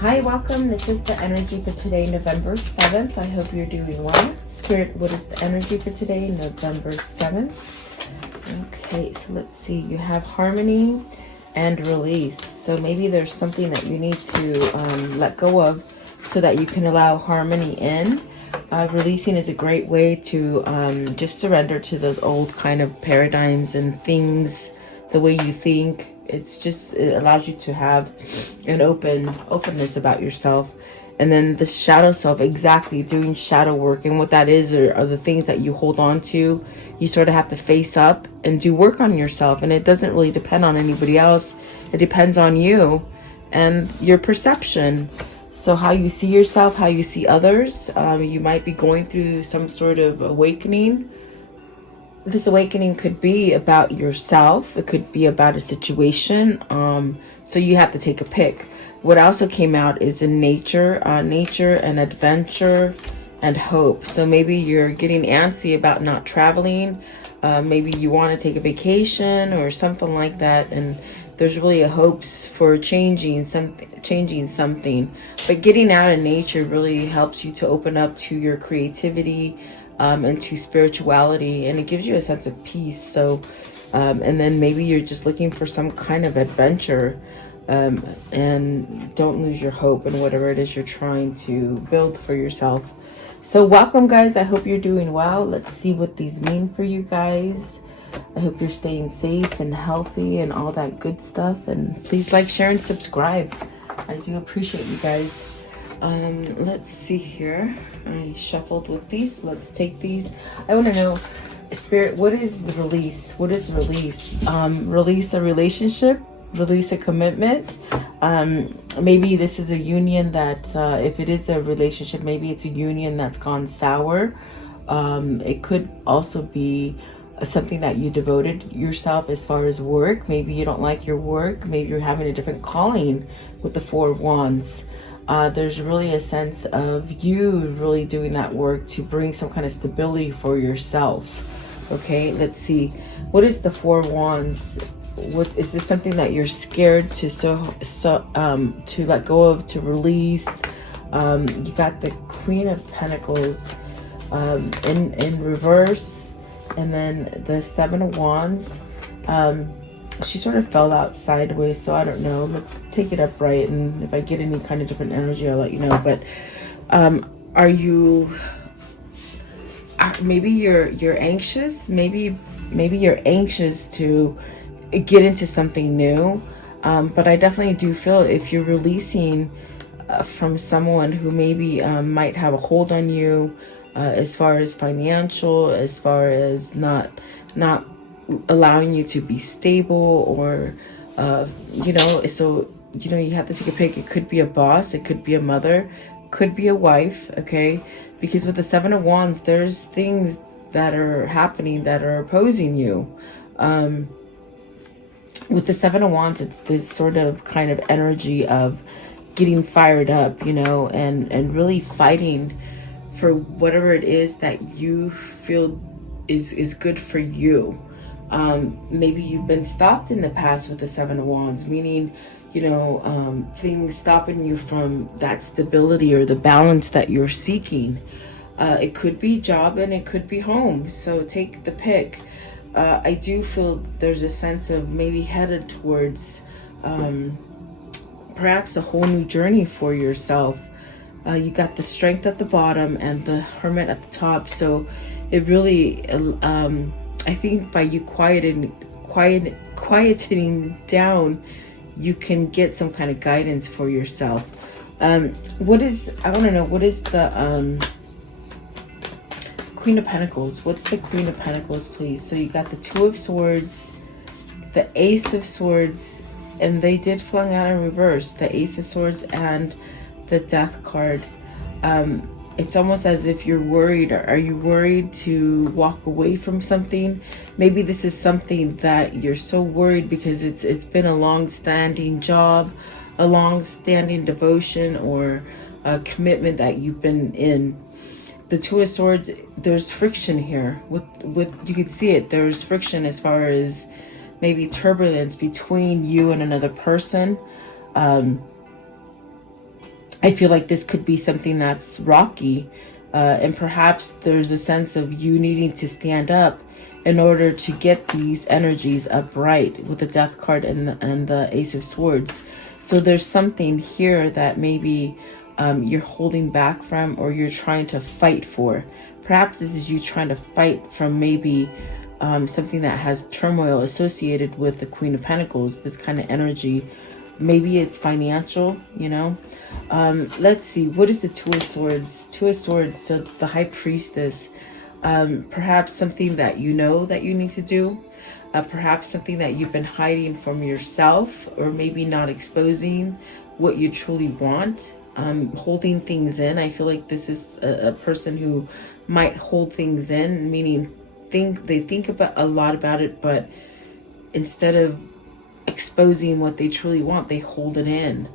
Hi, welcome. This is the energy for today, November 7th. I hope you're doing well. Spirit, what is the energy for today, November 7th? Okay, so let's see. You have harmony and release. So maybe there's something that you need to let go of so that you can allow harmony in. Releasing is a great way to just surrender to those old kind of paradigms and things, the way you think. It allows you to have an openness about yourself. And then the shadow self, exactly, doing shadow work. And what that is are the things that you hold on to. You sort of have to face up and do work on yourself. And it doesn't really depend on anybody else. It depends on you and your perception. So how you see yourself, how you see others. You might be going through some sort of awakening. This awakening could be about yourself. It could be about a situation. So you have to take a pick. What also came out is in nature and adventure and hope. So maybe you're getting antsy about not traveling. Maybe you want to take a vacation or something like that. And there's really a hopes for changing something. But getting out in nature really helps you to open up to your creativity, and to spirituality, and it gives you a sense of peace. So and then maybe you're just looking for some kind of adventure, and don't lose your hope in whatever it is you're trying to build for yourself. So welcome, guys. I hope you're doing well. Let's see what these mean for you guys. I hope you're staying safe and healthy and all that good stuff, and please like, share, and subscribe. I do appreciate you guys. Let's see here. I shuffled with these. Let's take these. I want to know, Spirit, what is the release? What is release? Release a relationship, release a commitment. Maybe this is a union that, if it is a relationship, maybe it's a union that's gone sour. It could also be something that you devoted yourself as far as work. Maybe you don't like your work. Maybe you're having a different calling with the Four of Wands. There's really a sense of you really doing that work to bring some kind of stability for yourself. Okay, let's see. What is the Four of Wands? What is this? Something that you're scared to to let go of, to release? You got the Queen of Pentacles in reverse, and then the Seven of Wands. She sort of fell out sideways, so I don't know. Let's take it upright, and if I get any kind of different energy, I'll let you know. But maybe you're anxious. Maybe you're anxious to get into something new. But I definitely do feel if you're releasing from someone who maybe might have a hold on you, as far as financial, as far as not allowing you to be stable, or so you have to take a pick. It could be a boss, it could be a mother, could be a wife. Okay, because with the Seven of Wands, there's things that are happening that are opposing you. With the Seven of Wands, it's this sort of kind of energy of getting fired up, and really fighting for whatever it is that you feel is good for you. Maybe you've been stopped in the past with the Seven of Wands, meaning, things stopping you from that stability or the balance that you're seeking. It could be job and it could be home. So take the pick. I do feel there's a sense of maybe headed towards perhaps a whole new journey for yourself. You got the Strength at the bottom and the Hermit at the top. So it really, I think by you quietening down, you can get some kind of guidance for yourself. I want to know, what is the Queen of Pentacles? What's the Queen of Pentacles, please? So you got the Two of Swords, the Ace of Swords, and they did flung out in reverse, the Ace of Swords and the Death card. It's almost as if you're worried. Are you worried to walk away from something? Maybe this is something that you're so worried because it's been a long-standing job, a long-standing devotion, or a commitment that you've been in. The Two of Swords, there's friction here. With you can see it. There's friction as far as maybe turbulence between you and another person. I feel like this could be something that's rocky, and perhaps there's a sense of you needing to stand up in order to get these energies upright with the Death card and the Ace of Swords. So there's something here that maybe you're holding back from, or you're trying to fight for. Perhaps this is you trying to fight from maybe something that has turmoil associated with the Queen of Pentacles, this kind of energy. Maybe it's financial, you know. Let's see, what is the Two of Swords? Two of Swords, so the High Priestess. Perhaps something that you know that you need to do. Perhaps something that you've been hiding from yourself, or maybe not exposing what you truly want. Holding things in. I feel like this is a person who might hold things in, meaning they think about a lot about it, but instead of exposing what they truly want, they hold it in.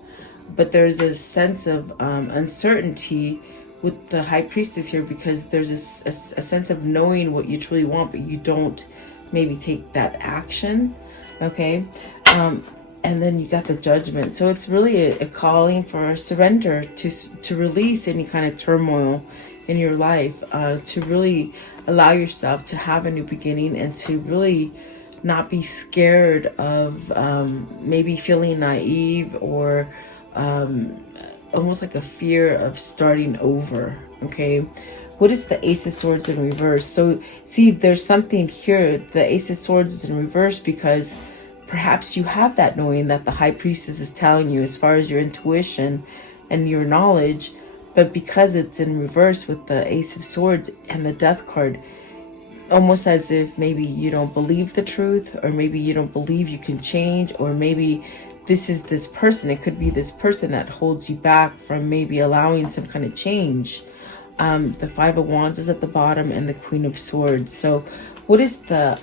But there's a sense of uncertainty with the High Priestess here, because there's a sense of knowing what you truly want, but you don't maybe take that action. Okay. And then you got the Judgment. So it's really a calling for surrender, to release any kind of turmoil in your life, to really allow yourself to have a new beginning, and to really not be scared of maybe feeling naive, or almost like a fear of starting over. Okay, what is the Ace of Swords in reverse? So see, there's something here. The Ace of Swords is in reverse because perhaps you have that knowing that the High Priestess is telling you as far as your intuition and your knowledge, but because it's in reverse with the Ace of Swords and the Death card, almost as if maybe you don't believe the truth, or maybe you don't believe you can change, or maybe this is this person. It could be this person that holds you back from maybe allowing some kind of change. The Five of Wands is at the bottom, and the Queen of Swords. So what is the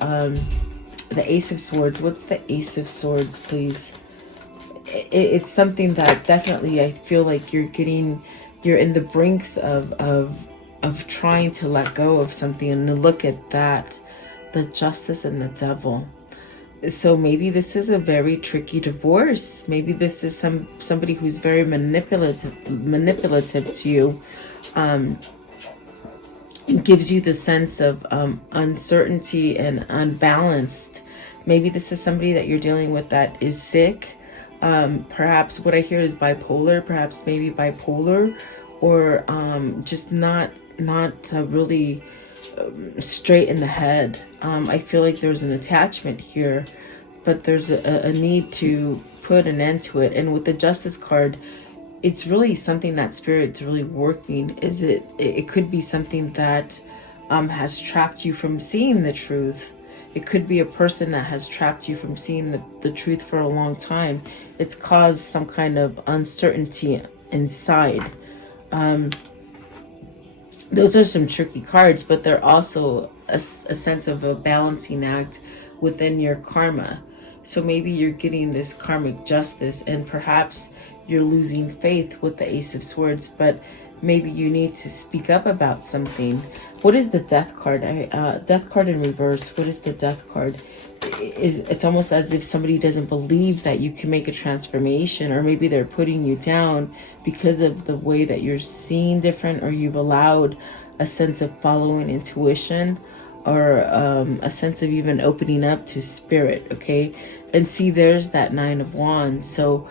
Ace of Swords? What's the Ace of Swords, please? It's something that definitely I feel like you're in the brinks of trying to let go of something. And look at that, the Justice and the Devil. So maybe this is a very tricky divorce. Maybe this is somebody who's very manipulative to you. It gives you the sense of uncertainty and unbalanced. Maybe this is somebody that you're dealing with that is sick. Perhaps what I hear is bipolar, perhaps maybe bipolar, or just not really straight in the head. I feel like there's an attachment here, but there's a need to put an end to it. And with the Justice card, it's really something that Spirit's really working. It could be something that has trapped you from seeing the truth. It could be a person that has trapped you from seeing the truth for a long time. It's caused some kind of uncertainty inside. Those are some tricky cards, but they're also a sense of a balancing act within your karma. So maybe you're getting this karmic justice, and perhaps you're losing faith with the Ace of Swords, but maybe you need to speak up about something. What is the Death card? Death card in reverse. What is the Death card? It's almost as if somebody doesn't believe that you can make a transformation, or maybe they're putting you down because of the way that you're seeing different, or you've allowed a sense of following intuition, or a sense of even opening up to Spirit. Okay, and see, there's that Nine of Wands. So,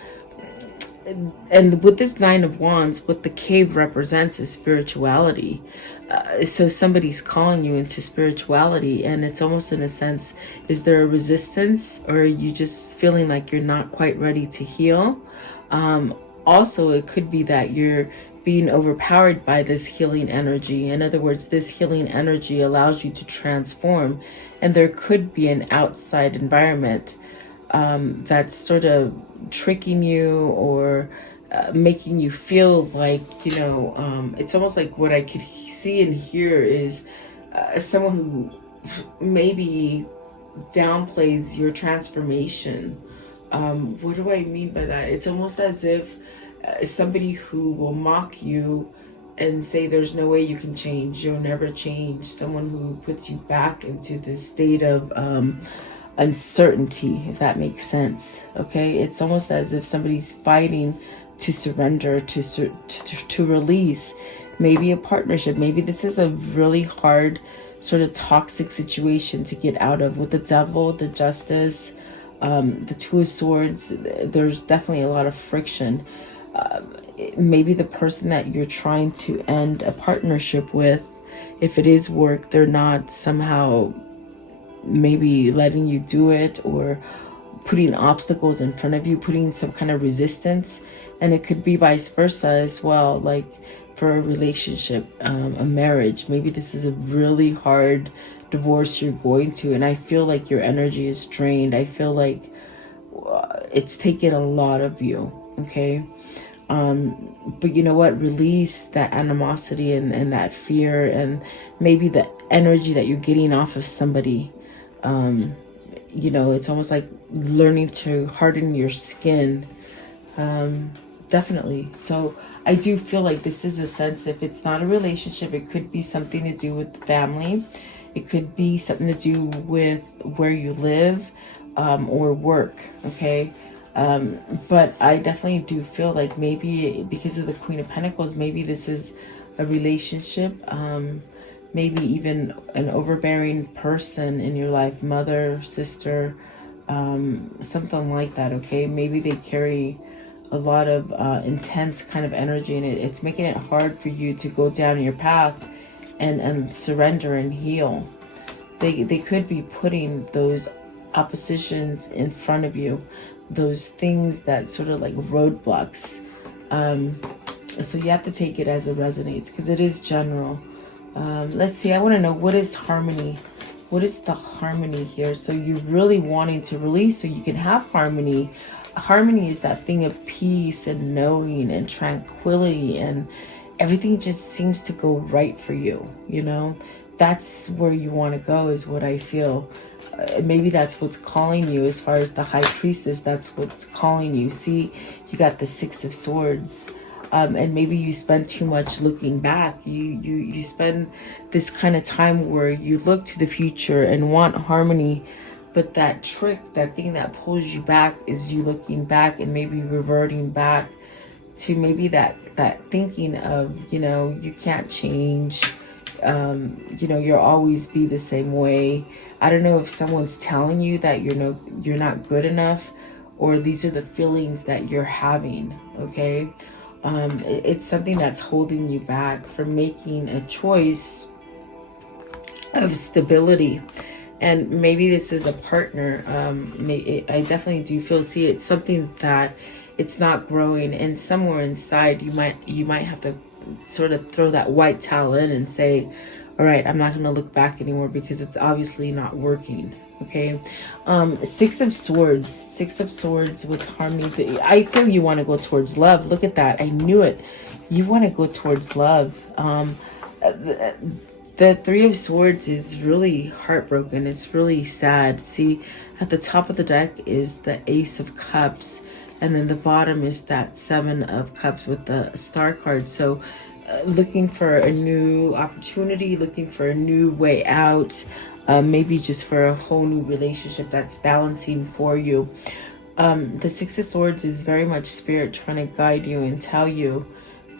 and with this Nine of Wands, what the cave represents is spirituality. So somebody's calling you into spirituality, and it's almost in a sense, is there a resistance, or are you just feeling like you're not quite ready to heal? Also, it could be that you're being overpowered by this healing energy. In other words, this healing energy allows you to transform, and there could be an outside environment that's sort of tricking you, or making you feel like, you know, it's almost like what I could see and hear is someone who maybe downplays your transformation. What do I mean by that? It's almost as if somebody who will mock you and say there's no way you can change, you'll never change. Someone who puts you back into this state of uncertainty, if that makes sense. Okay, it's almost as if somebody's fighting to surrender, to release. Maybe a partnership. Maybe this is a really hard sort of toxic situation to get out of. With the Devil, the Justice, the Two of Swords, there's definitely a lot of friction. Maybe the person that you're trying to end a partnership with, if it is work, they're not somehow maybe letting you do it, or putting obstacles in front of you, putting some kind of resistance. And it could be vice versa as well, like for a relationship, a marriage. Maybe this is a really hard divorce you're going to, and I feel like your energy is drained. I feel like it's taken a lot of you, okay? But you know what? Release that animosity and that fear, and maybe the energy that you're getting off of somebody. You know, it's almost like learning to harden your skin. Definitely. So I do feel like this is a sense, if it's not a relationship, it could be something to do with family. It could be something to do with where you live, or work. Okay. But I definitely do feel like maybe because of the Queen of Pentacles, maybe this is a relationship, maybe even an overbearing person in your life, mother, sister, something like that, okay? Maybe they carry a lot of intense kind of energy, and it's making it hard for you to go down your path and surrender and heal. They could be putting those oppositions in front of you, those things that sort of like roadblocks. So you have to take it as it resonates, because it is general. Let's see, I want to know, what is harmony? What is the harmony here? So you're really wanting to release so you can have harmony. Harmony is that thing of peace and knowing and tranquility, and everything just seems to go right for you, you know? That's where you want to go, is what I feel. Maybe that's what's calling you. As far as the High Priestess, that's what's calling you. See, you got the Six of Swords. And maybe you spend too much looking back. You spend this kind of time where you look to the future and want harmony, but that trick, that thing that pulls you back, is you looking back and maybe reverting back to maybe that thinking of, you know, you can't change. You know, you'll always be the same way. I don't know if someone's telling you that you're not good enough, or these are the feelings that you're having, okay? It's something that's holding you back from making a choice of stability. And maybe this is a partner. I definitely do feel, see, it's something that it's not growing, and somewhere inside you might have to sort of throw that white towel in and say, all right, I'm not going to look back anymore, because it's obviously not working. Okay. Six of Swords with harmony. I feel you want to go towards love. Look at that. I knew it. You want to go towards love. The Three of Swords is really heartbroken. It's really sad. See, at the top of the deck is the Ace of Cups, and then the bottom is that Seven of Cups with the Star card. So looking for a new opportunity, looking for a new way out, maybe just for a whole new relationship that's balancing for you. The Six of Swords is very much spirit trying to guide you and tell you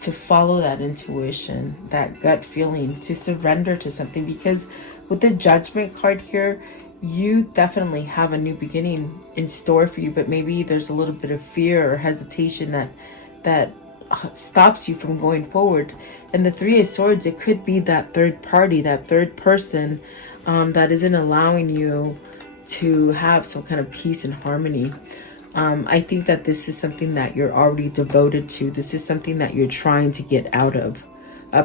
to follow that intuition, that gut feeling, to surrender to something. Because with the Judgment card here, you definitely have a new beginning in store for you, but maybe there's a little bit of fear or hesitation that stops you from going forward. And the Three of Swords, it could be that third party, that third person that isn't allowing you to have some kind of peace and harmony. I think that this is something that you're already devoted to. This is something that you're trying to get out of,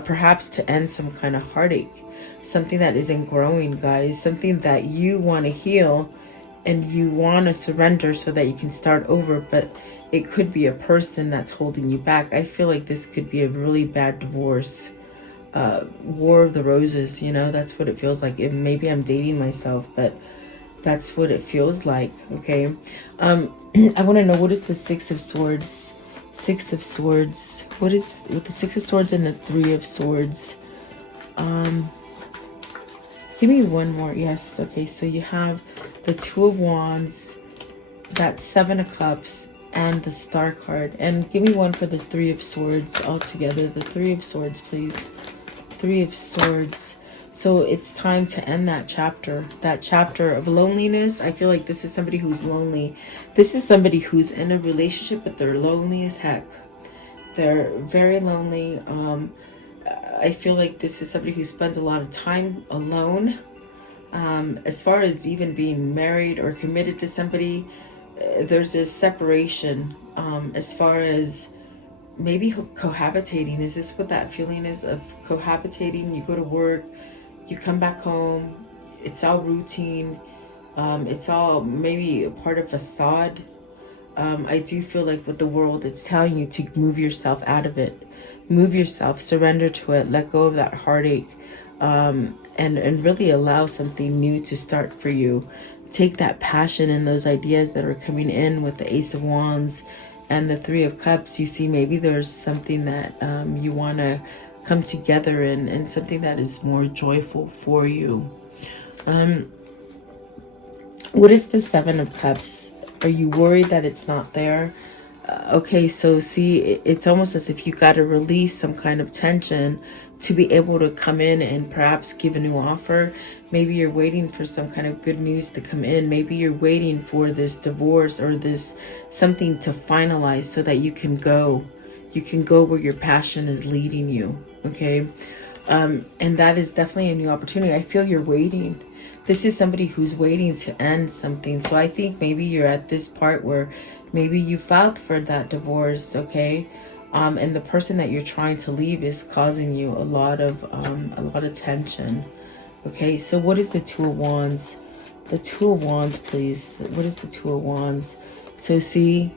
perhaps to end some kind of heartache, something that isn't growing, guys, something that you want to heal and you want to surrender so that you can start over. But it could be a person that's holding you back. I feel like this could be a really bad divorce. War of the Roses, you know, that's what it feels like. Maybe I'm dating myself, but that's what it feels like, okay? I want to know, what is the Six of Swords? Six of Swords. What is with the Six of Swords and the Three of Swords? Give me one more. Yes. Okay. So you have the Two of Wands, that Seven of Cups, and the Star card. And give me one for the Three of Swords altogether. The Three of Swords, please. Three of Swords. So it's time to end that chapter of loneliness. I feel like this is somebody who's lonely. This is somebody who's in a relationship, but they're lonely as heck. They're very lonely. I feel like this is somebody who spends a lot of time alone. As far as even being married or committed to somebody, there's a separation. As far as maybe cohabitating, is this what that feeling is of cohabitating? You go to work, you come back home, it's all routine, it's all maybe a part of facade. I do feel like with the world, it's telling you to move yourself out of it. Move yourself, surrender to it, let go of that heartache, and really allow something new to start for you. Take that passion and those ideas that are coming in with the Ace of Wands and the Three of Cups. You see, maybe there's something that you want to come together in, and something that is more joyful for you. What is the Seven of Cups? Are you worried that it's not there? Okay, so see, it's almost as if you got to release some kind of tension to be able to come in and perhaps give a new offer. Maybe you're waiting for some kind of good news to come in. Maybe you're waiting for this divorce or this something to finalize so that you can go. You can go where your passion is leading you, okay? And that is definitely a new opportunity. I feel you're waiting. This is somebody who's waiting to end something. So I think maybe you're at this part where maybe you filed for that divorce, okay? And the person that you're trying to leave is causing you a lot of tension. Okay, so what is the Two of Wands? The Two of Wands, please. What is the Two of Wands? So see,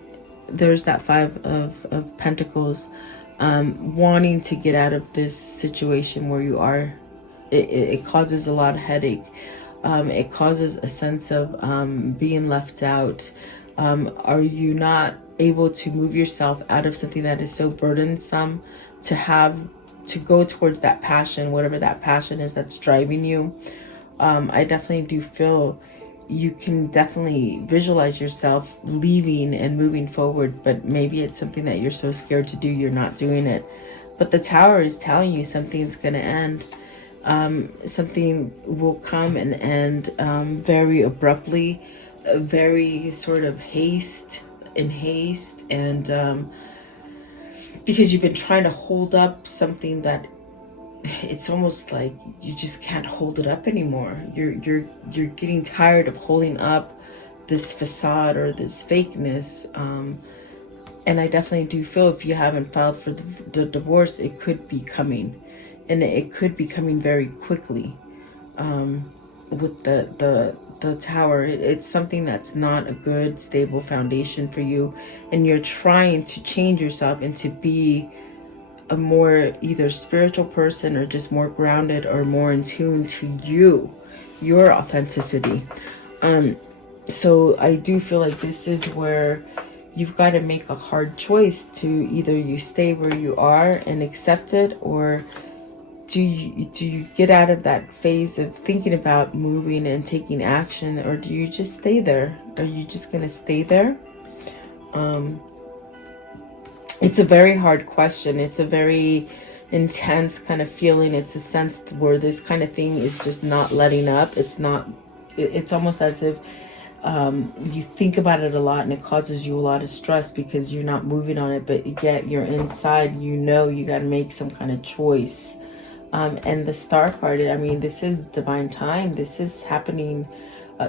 there's that Five of Pentacles, wanting to get out of this situation where you are. It causes a lot of headache. It causes a sense of being left out. Are you not able to move yourself out of something that is so burdensome to go towards that passion, whatever that passion is that's driving you? I definitely do feel you can definitely visualize yourself leaving and moving forward, but maybe it's something that you're so scared to do, you're not doing it. But the Tower is telling you something's going to end. Something will come and end very abruptly, very sort of haste, and because you've been trying to hold up something that it's almost like you just can't hold it up anymore. You're getting tired of holding up this facade or this fakeness, and I definitely do feel if you haven't filed for the divorce, it could be coming, and it could be coming very quickly. With the Tower, it's something that's not a good stable foundation for you, and you're trying to change yourself and to be a more either spiritual person or just more grounded or more in tune to your authenticity. So I do feel like this is where you've got to make a hard choice to either you stay where you are and accept it, or do you get out of that phase of thinking about moving and taking action, or do you just stay there? Are you just going to stay there? It's a very hard question. It's a very intense kind of feeling. It's a sense where this kind of thing is just not letting up. It's almost as if you think about it a lot and it causes you a lot of stress because you're not moving on it, but yet you're inside, you got to make some kind of choice. And the Star card, I mean, this is divine time. This is happening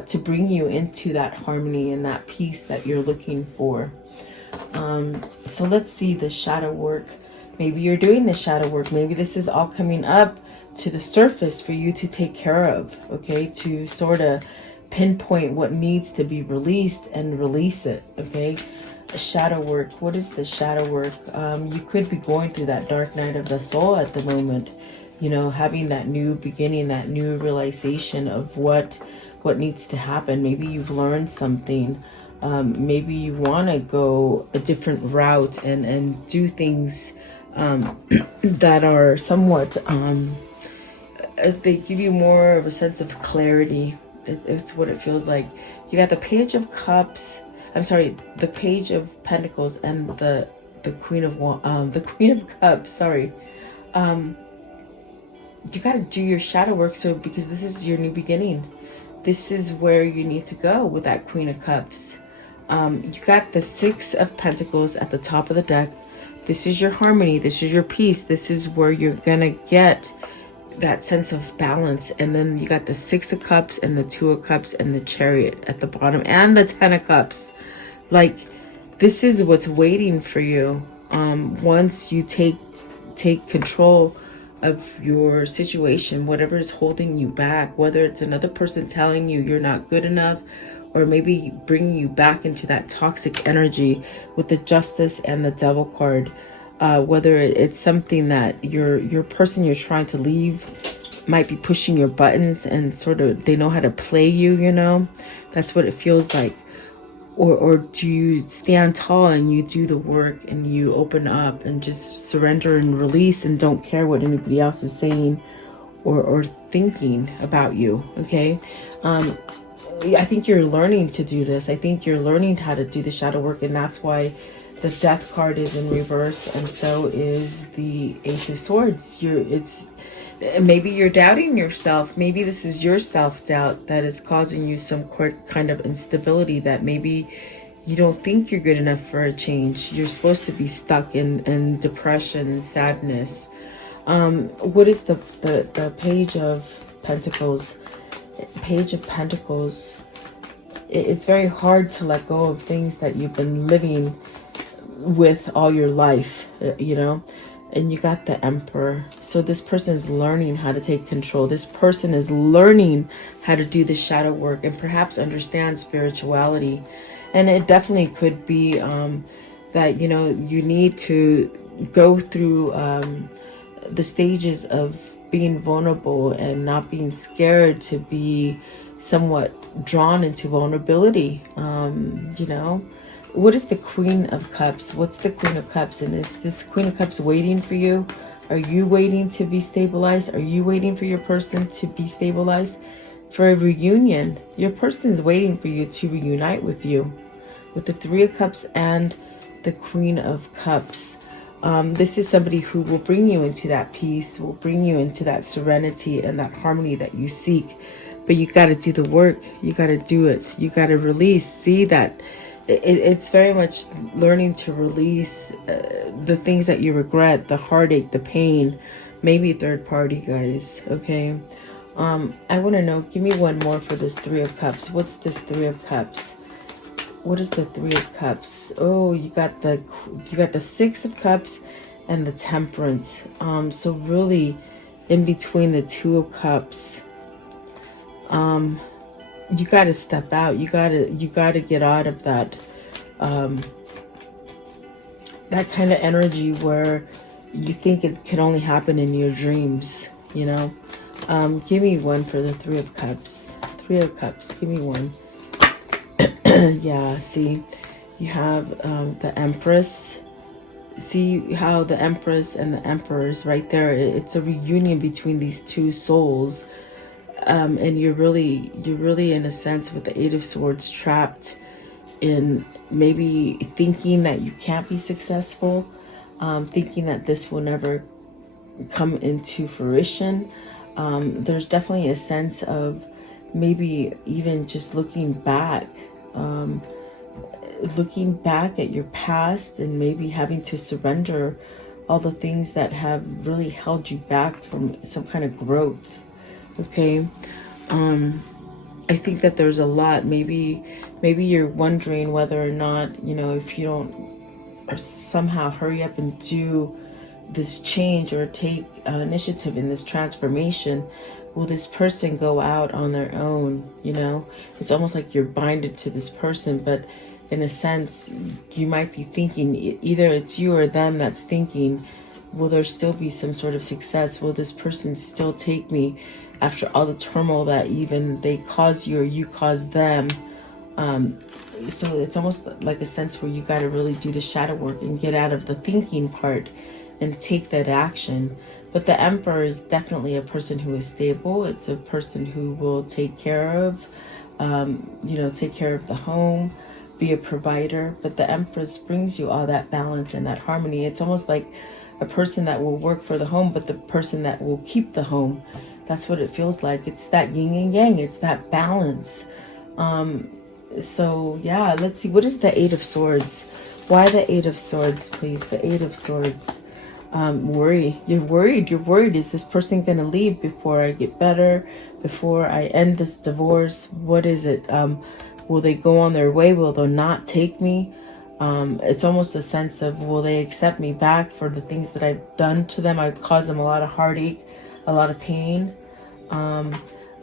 to bring you into that harmony and that peace that you're looking for. So let's see the shadow work. Maybe you're doing the shadow work. Maybe this is all coming up to the surface for you to take care of, okay? To sort of pinpoint what needs to be released and release it, okay? Shadow work. What is the shadow work? You could be going through that dark night of the soul at the moment, having that new beginning, that new realization of what needs to happen. Maybe you've learned something. Maybe you want to go a different route and do things that are somewhat they give you more of a sense of clarity. It's what it feels like. You got the Page of Cups. I'm sorry, the Page of Pentacles and the Queen of Cups. Sorry. You got to do your shadow work. So because this is your new beginning, this is where you need to go with that Queen of Cups. You got the Six of Pentacles at the top of the deck. This is your harmony. This is your peace. This is where you're gonna get that sense of balance. And then you got the Six of Cups and the Two of Cups and the Chariot at the bottom and the Ten of Cups. Like, this is what's waiting for you. Once you take control of your situation, whatever is holding you back, whether it's another person telling you you're not good enough, or maybe bringing you back into that toxic energy with the Justice and the Devil card, whether it's something that your person you're trying to leave might be pushing your buttons and sort of they know how to play you, you know, that's what it feels like. Or do you stand tall and you do the work and you open up and just surrender and release and don't care what anybody else is saying or thinking about you, okay? I think you're learning to do this. I think you're learning how to do the shadow work, and that's why the Death card is in reverse, and so is the Ace of Swords. Maybe you're doubting yourself. Maybe this is your self-doubt that is causing you some kind of instability, that maybe you don't think you're good enough for a change. You're supposed to be stuck in depression and sadness. What is the Page of Pentacles? Page of Pentacles. It's very hard to let go of things that you've been living with all your life, you know. And you got the Emperor. So this person is learning how to take control. This person is learning how to do the shadow work and perhaps understand spirituality. And it definitely could be that, you know, you need to go through the stages of being vulnerable and not being scared to be somewhat drawn into vulnerability. You know, what is the Queen of Cups? What's the Queen of Cups? And is this Queen of Cups waiting for you? Are you waiting to be stabilized? Are you waiting for your person to be stabilized? For a reunion, your person's waiting for you to reunite with you. With the Three of Cups and the Queen of Cups. This is somebody who will bring you into that peace, will bring you into that serenity and that harmony that you seek. But you got to do the work. You got to do it. You got to release. See that it's very much learning to release the things that you regret, the heartache, the pain, maybe third party, guys. Okay. I want to know, give me one more for this Three of Cups. What's this Three of Cups? What is the Three of Cups? Oh, you got the Six of Cups and the Temperance. So really in between the Two of Cups, you got to step out. You got to get out of that that kind of energy where you think it can only happen in your dreams, you know. Give me one for the Three of Cups. Three of Cups, give me one. Yeah, see, you have the Empress. See how the Empress and the Emperor is right there. It's a reunion between these two souls. And you're really in a sense with the Eight of Swords trapped in maybe thinking that you can't be successful, thinking that this will never come into fruition. There's definitely a sense of maybe even just looking back at your past and maybe having to surrender all the things that have really held you back from some kind of growth. Okay. I think that there's a lot. Maybe you're wondering whether or not, you know, if you don't or somehow hurry up and do this change or take initiative in this transformation, will this person go out on their own? You know, it's almost like you're binded to this person, but in a sense, you might be thinking either it's you or them that's thinking, will there still be some sort of success? Will this person still take me after all the turmoil that even they caused you or you caused them? So it's almost like a sense where you got to really do the shadow work and get out of the thinking part and take that action. But the Emperor is definitely a person who is stable. It's a person who will take care of, take care of the home, be a provider. But the Empress brings you all that balance and that harmony. It's almost like a person that will work for the home, but the person that will keep the home. That's what it feels like. It's that yin and yang. It's that balance. So yeah, let's see. What is the Eight of Swords? Why the Eight of Swords, please? The Eight of Swords. Worry. You're worried. You're worried. Is this person going to leave before I get better? Before I end this divorce? What is it? Will they go on their way? Will they not take me? It's almost a sense of, will they accept me back for the things that I've done to them? I've caused them a lot of heartache, a lot of pain.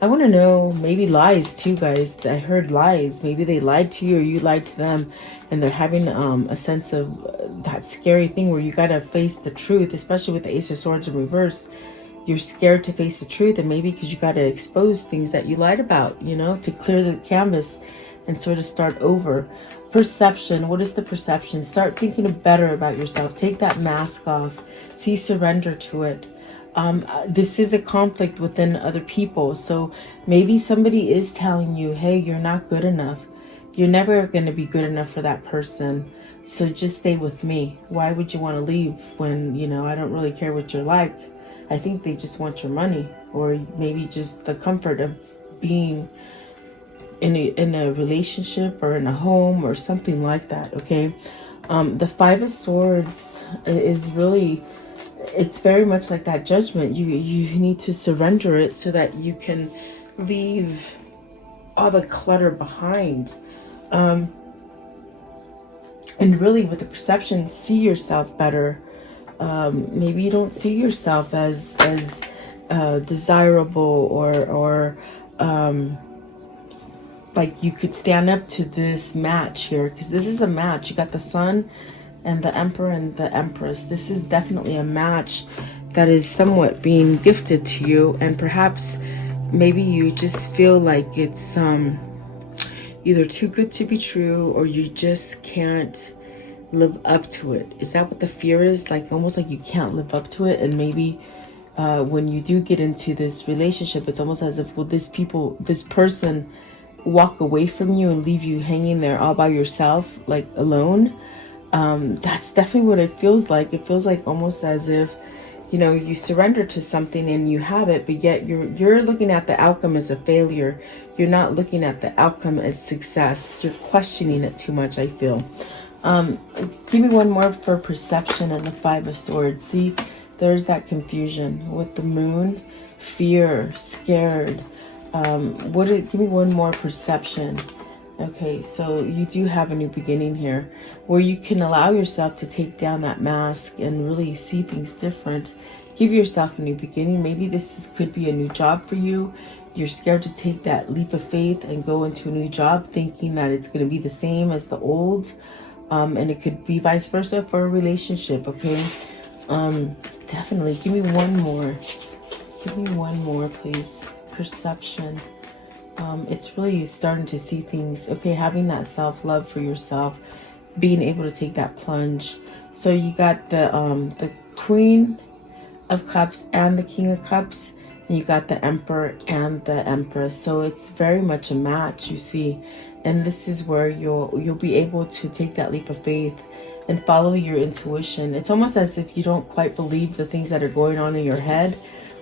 I want to know, maybe lies too, guys. I heard lies. Maybe they lied to you or you lied to them, and they're having a sense of that scary thing where you got to face the truth, especially with the Ace of Swords in reverse. You're scared to face the truth, and maybe because you got to expose things that you lied about, to clear the canvas and sort of start over. Perception. What is the perception? Start thinking better about yourself. Take that mask off. See, surrender to it. This is a conflict within other people. So maybe somebody is telling you, hey, you're not good enough. You're never going to be good enough for that person. So just stay with me. Why would you want to leave when, I don't really care what you're like. I think they just want your money, or maybe just the comfort of being in a relationship or in a home or something like that. Okay. The Five of Swords is really, it's very much like that judgment. You need to surrender it so that you can leave all the clutter behind. And really with the perception, see yourself better. Maybe you don't see yourself as desirable or like you could stand up to this match here, because this is a match. You got the Sun and the Emperor and the Empress. This is definitely a match that is somewhat being gifted to you, and perhaps maybe you just feel like it's either too good to be true, or you just can't live up to it. Is that what the fear is? Like almost like you can't live up to it, and maybe when you do get into this relationship, it's almost as if, will this person walk away from you and leave you hanging there all by yourself, like alone? That's definitely what it feels like. It feels like almost as if, you surrender to something and you have it, but yet you're looking at the outcome as a failure. You're not looking at the outcome as success. You're questioning it too much, I feel. Give me one more for perception and the Five of Swords. See, there's that confusion with the Moon, fear, scared. Give me one more perception. Okay, so you do have a new beginning here where you can allow yourself to take down that mask and really see things different. Give yourself a new beginning. Maybe could be a new job for you. You're scared to take that leap of faith and go into a new job thinking that it's going to be the same as the old. And it could be vice versa for a relationship, okay? Definitely. Give me one more. Give me one more, please. Perception. It's really starting to see things, okay? Having that self-love for yourself, being able to take that plunge. So you got the Queen of Cups and the King of Cups, and you got the Emperor and the Empress. So it's very much a match, you see. And this is where you'll be able to take that leap of faith and follow your intuition. It's almost as if you don't quite believe the things that are going on in your head,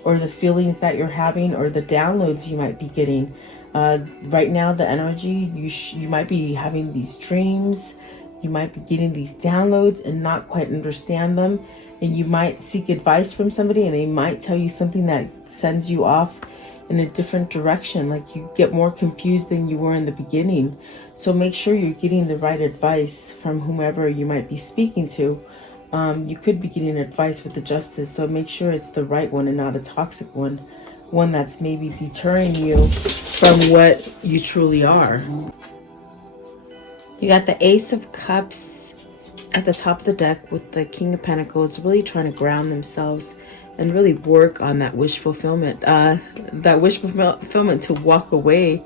or the feelings that you're having, or the downloads you might be getting. Right now, the energy, you might be having these dreams, you might be getting these downloads and not quite understand them, and you might seek advice from somebody and they might tell you something that sends you off in a different direction, like you get more confused than you were in the beginning. So make sure you're getting the right advice from whomever you might be speaking to. You could be getting advice with the Justice, so make sure it's the right one and not a toxic one that's maybe deterring you from what you truly are. You got the Ace of Cups at the top of the deck with the King of Pentacles, really trying to ground themselves and really work on that wish fulfillment. That wish fulfillment to walk away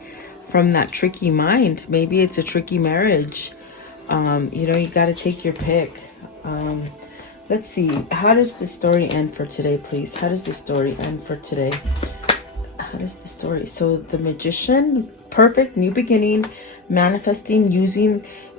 from that tricky mind. Maybe it's a tricky marriage. You got to take your pick. Let's see. How does the story end for today, please? How does the story end for today? How does the story? So the Magician, perfect, new beginning, manifesting,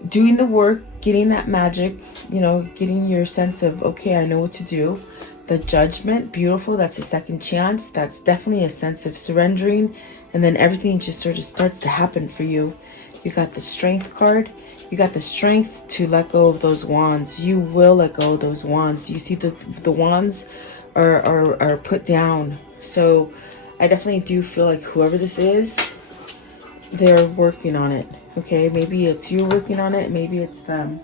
doing the work, getting that magic, you know, getting your sense of, okay, I know what to do. The Judgment, beautiful. That's a second chance. That's definitely a sense of surrendering. And then everything just sort of starts to happen for you. You got the Strength card. You got the strength to let go of those wands. You will let go of those wands. You see the wands are put down. So I definitely do feel like whoever this is, they're working on it. Okay, maybe it's you working on it, maybe it's them.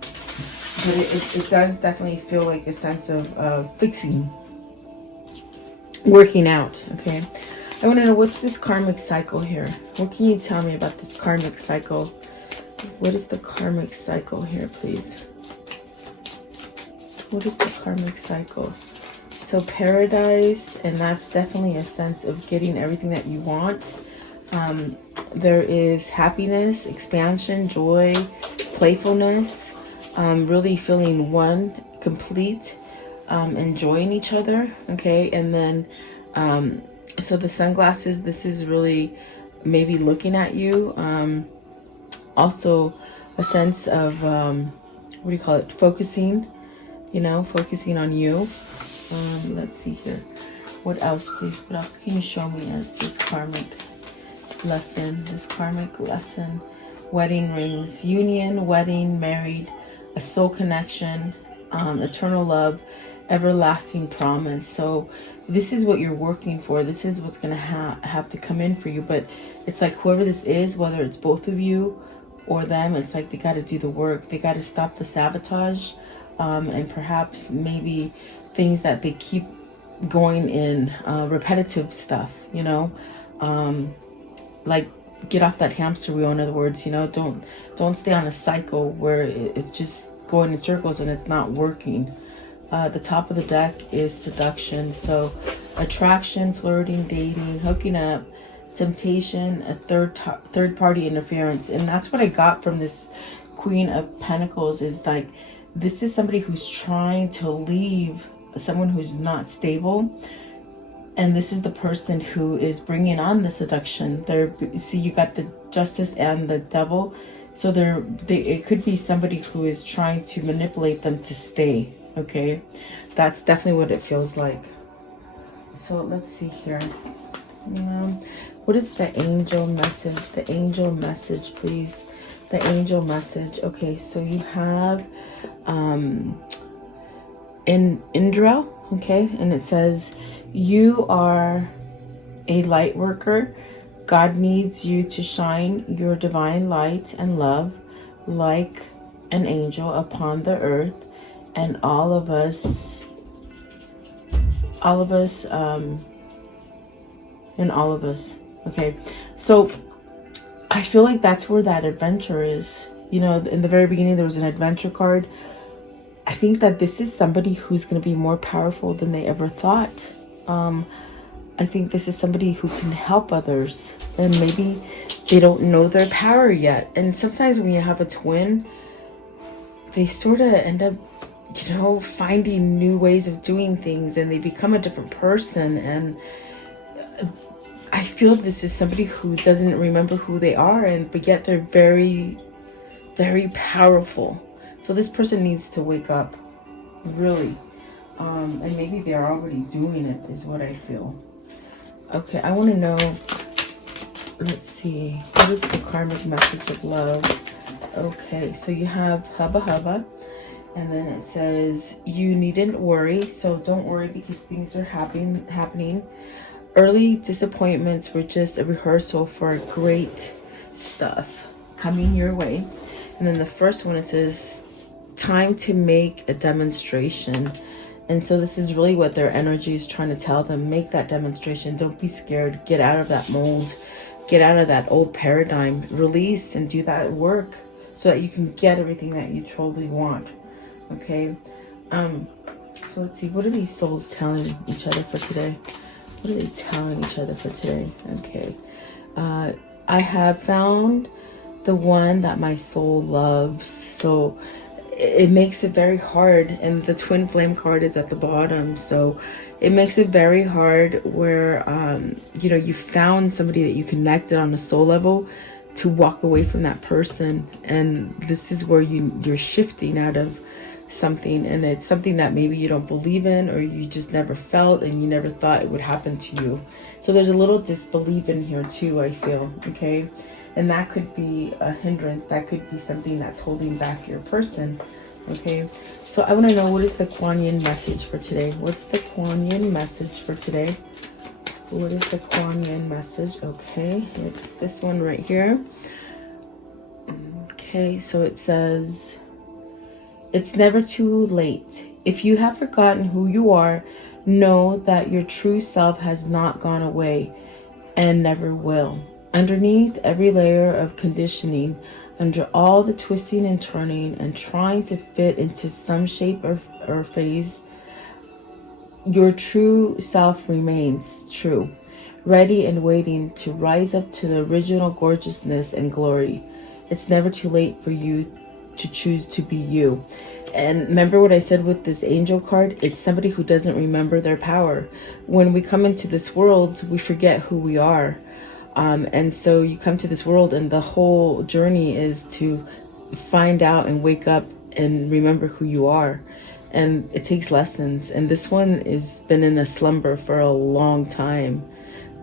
But it does definitely feel like a sense of fixing, working out. Okay, I want to know, what's this karmic cycle here? What can you tell me about this karmic cycle? What is the karmic cycle here, please? What is the karmic cycle? So paradise, and that's definitely a sense of getting everything that you want. There is happiness, expansion, joy, playfulness, really feeling one, complete, enjoying each other. Okay, and then so the sunglasses, this is really maybe looking at you. Also a sense of, what do you call it? Focusing, you know, focusing on you. Let's see here. What else, please? What else can you show me as this karmic lesson? This karmic lesson. Wedding rings, union, wedding, married, a soul connection, eternal love, everlasting promise. So this is what you're working for. This is what's going to have to come in for you. But it's like whoever this is, whether it's both of you or them, it's like they got to do the work. They got to stop the sabotage, and perhaps maybe things that they keep going in, repetitive stuff, you know, like get off that hamster wheel. In other words, you know, don't stay on a cycle where it's just going in circles and it's not working. The top of the deck is seduction. So attraction, flirting, dating, hooking up, temptation, a third party interference. And that's what I got from this Queen of Pentacles, is like, this is somebody who's trying to leave someone who's not stable, and this is the person who is bringing on the seduction. See, you got the Justice and the Devil, so it could be somebody who is trying to manipulate them to stay. Okay, that's definitely what it feels like. So let's see here. What is the angel message? The angel message, please. The angel message. Okay, so you have Indra, okay, and it says, you are a light worker. God needs you to shine your divine light and love like an angel upon the earth, and all of us, okay. So I feel like that's where that adventure is. You know, in the very beginning there was an adventure card. I think that this is somebody who's going to be more powerful than they ever thought. I think this is somebody who can help others, and maybe they don't know their power yet. And sometimes when you have a twin, they sort of end up, you know, finding new ways of doing things, and they become a different person. And I feel this is somebody who doesn't remember who they are, but yet they're very, very powerful. So this person needs to wake up, really. And maybe they're already doing it, is what I feel. Okay, I want to know, let's see, what is the karmic message of love? Okay, so you have Hubba Hubba, and then it says, you needn't worry, so don't worry because things are happening. Early disappointments were just a rehearsal for great stuff coming your way. And then the first one, it says, time to make a demonstration. And so this is really what their energy is trying to tell them. Make that demonstration. Don't be scared. Get out of that mold. Get out of that old paradigm. Release and do that work so that you can get everything that you truly want. Okay. So let's see. What are these souls telling each other for today? What are they telling each other for today? Okay. I have found the one that my soul loves. So it makes it very hard, and the twin flame card is at the bottom, so it makes it very hard where you know, you found somebody that you connected on a soul level to walk away from that person, and this is where you're shifting out of something, and it's something that maybe you don't believe in, or you just never felt and you never thought it would happen to you. So there's a little disbelief in here too, I feel. Okay, and that could be a hindrance, that could be something that's holding back your person. Okay, so I want to know, what is the Kuan Yin message for today? What's the Kuan Yin message for today? What is the Kuan Yin message? Okay, it's this one right here. Okay, so it says, it's never too late. If you have forgotten who you are, know that your true self has not gone away and never will. Underneath every layer of conditioning, under all the twisting and turning and trying to fit into some shape or phase, your true self remains true, ready and waiting to rise up to the original gorgeousness and glory. It's never too late for you to choose to be you. And remember what I said with this angel card? It's somebody who doesn't remember their power. When we come into this world, we forget who we are. And so you come to this world, and the whole journey is to find out and wake up and remember who you are. And it takes lessons. And this one has been in a slumber for a long time.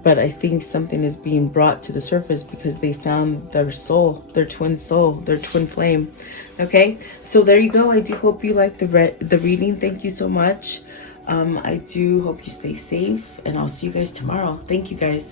But I think something is being brought to the surface because they found their soul, their twin flame. Okay, so there you go. I do hope you like the reading. Thank you so much. I do hope you stay safe, and I'll see you guys tomorrow. Thank you, guys.